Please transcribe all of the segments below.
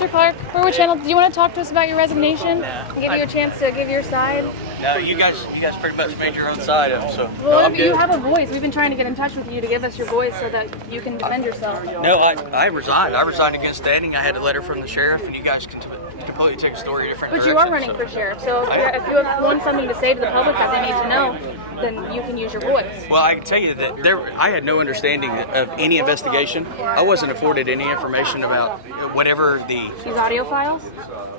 Mr. Clark, we're with Channel. Do you want to talk to us about your resignation? Give you a chance to give your side? No, you guys pretty much made your own side of it, so. Well, you have a voice. We've been trying to get in touch with you to give us your voice so that you can defend yourself. No, I resigned. I resigned against standing. I had a letter from the sheriff, and you guys completely took a story a different direction. But you are running for sheriff, so if you want something to say to the public that they need to know, then you can use your voice. Well, I can tell you that I had no understanding of any investigation. I wasn't afforded any information about whatever the... These audio files?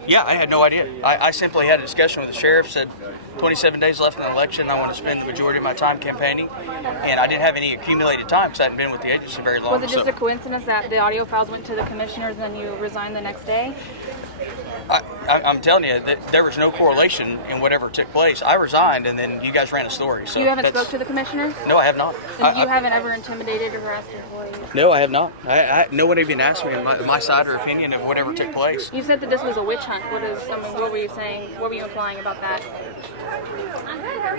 Yeah, I had no idea. I simply had a discussion with the sheriff, said 27 days left in the election, I want to spend the majority of my time campaigning, and I didn't have any accumulated time because I hadn't been with the agency very long. Was it just a coincidence that the audio files went to the commissioners and then you resigned the next day? I'm telling you that there was no correlation in whatever took place. I resigned, and then you guys ran a story. So you haven't spoke to the commissioners? No, I have not. And you haven't ever intimidated or harassed employees? No, I have not. No one even asked me my side or opinion of whatever took place. You said that this was a witch hunt. What were you saying? What were you implying about that?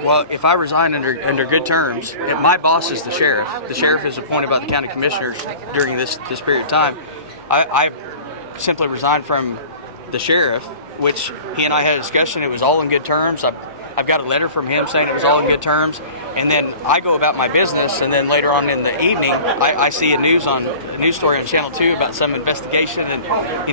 Well, if I resign under good terms, if my boss is the sheriff is appointed by the county commissioners during this period of time. I simply resigned from the sheriff, which he and I had a discussion. It was all in good terms. I've got a letter from him saying it was all in good terms, and then I go about my business, and then later on in the evening I see a news story on Channel 2 about some investigation, and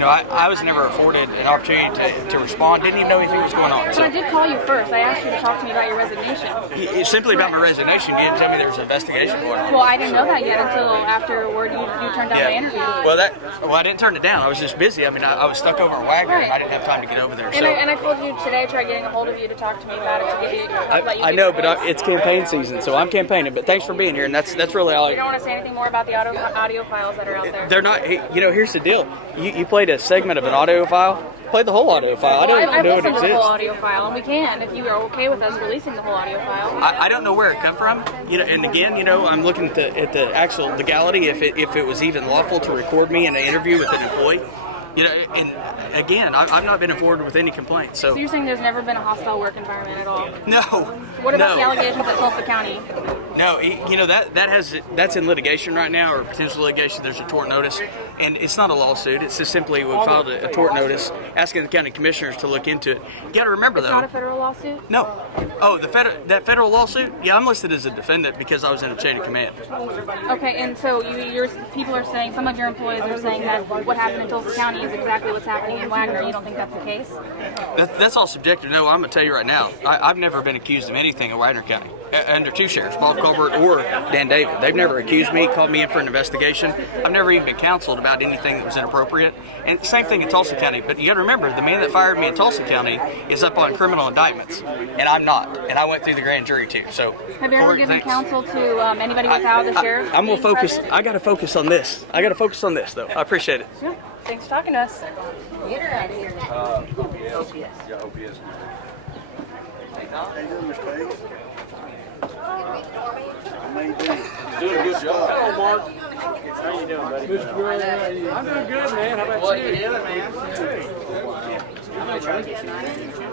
I was never afforded an opportunity to respond. Didn't even know anything was going on. So I did call you first. I asked you to talk to me about your resignation. Simply about my resignation. You didn't tell me there was an investigation going on. Well, I didn't know that yet until afterward you turned down my interview. Well, I didn't turn it down. I was just busy. I mean, I was stuck over in Wagner, and I didn't have time to get over there. And I called you today, tried getting a hold of you to talk to me about it. I know, but it's campaign season, so I'm campaigning. But thanks for being here, and that's really all. You don't want to say anything more about the audio files that are out there? They're not. Here's the deal. You played a segment of an audio file. Play the whole audio file. I don't know it exists. I listened to the whole audio file, and we can if you are okay with us releasing the whole audio file. I don't know where it come from. And again, I'm looking at the actual legality. If it was even lawful to record me in an interview with an employee. And again, I've not been afforded with any complaints. So you're saying there's never been a hostile work environment at all? No. What about the allegations at Tulsa County? No, that's in litigation right now, or potential litigation. There's a tort notice, and it's not a lawsuit. It's just simply we filed a tort notice asking the county commissioners to look into it. You got to remember, though. It's not a federal lawsuit? No. Oh, that federal lawsuit? Yeah, I'm listed as a defendant because I was in a chain of command. Okay, and so your people are saying, some of your employees are saying that what happened in Tulsa County is exactly what's happening in Wagner. You don't think that's the case? That's all subjective. No, I'm going to tell you right now, I've never been accused of anything in Wagner County under two sheriffs, Bob Colbert or Dan David. They've never accused me, called me in for an investigation. I've never even been counseled about anything that was inappropriate. And same thing in Tulsa County. But you got to remember, the man that fired me in Tulsa County is up on criminal indictments, and I'm not. And I went through the grand jury too. So have you ever given counsel to anybody without the sheriff? I'm gonna focus. I got to focus on this. Though. I appreciate it. Yeah. Thanks for talking to us. Get her out of here. OPS. Yeah, OPS. How you doing, Mr. Page? How you doing? Doing a good job. Hello, Mark. How you doing, buddy? Mr. Gray, I'm doing good, man. How about you? What are you doing, man? Hey.